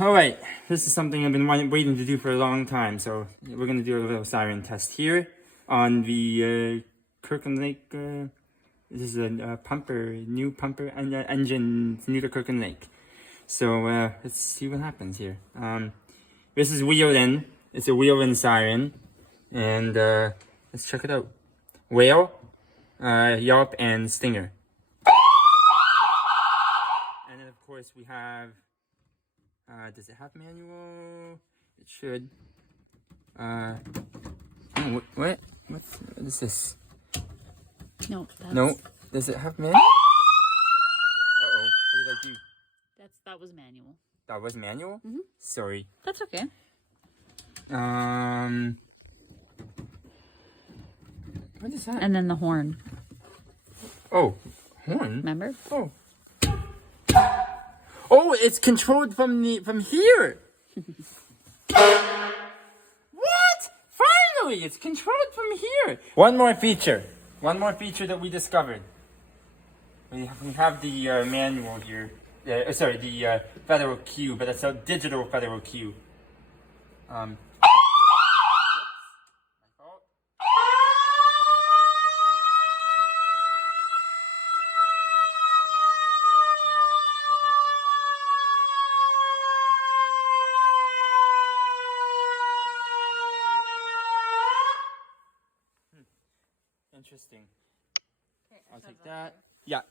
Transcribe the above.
Alright, this is something I've been waiting to do for a long time, so we're going to do a little siren test here on the Kirkland Lake. This is a new pumper engine new to Kirkland Lake. So let's see what happens here. This is Whelen. It's a Whelen Siren, and let's check it out. Whale, Yelp, and Stinger. And then of course we have. Does it have manual? It should. Oh, what is this? No. No. Does it have manual? Uh-oh. What did I do? That was manual. That was manual? Mm-hmm. Sorry. That's okay. What is that? And then the horn. Oh, horn? Remember? Oh. Oh, it's controlled from here. What? Finally, it's controlled from here. One more feature that we discovered. We have the manual here. Sorry, the federal cue, but it's a digital federal cue. Interesting. I'll take that. Yeah.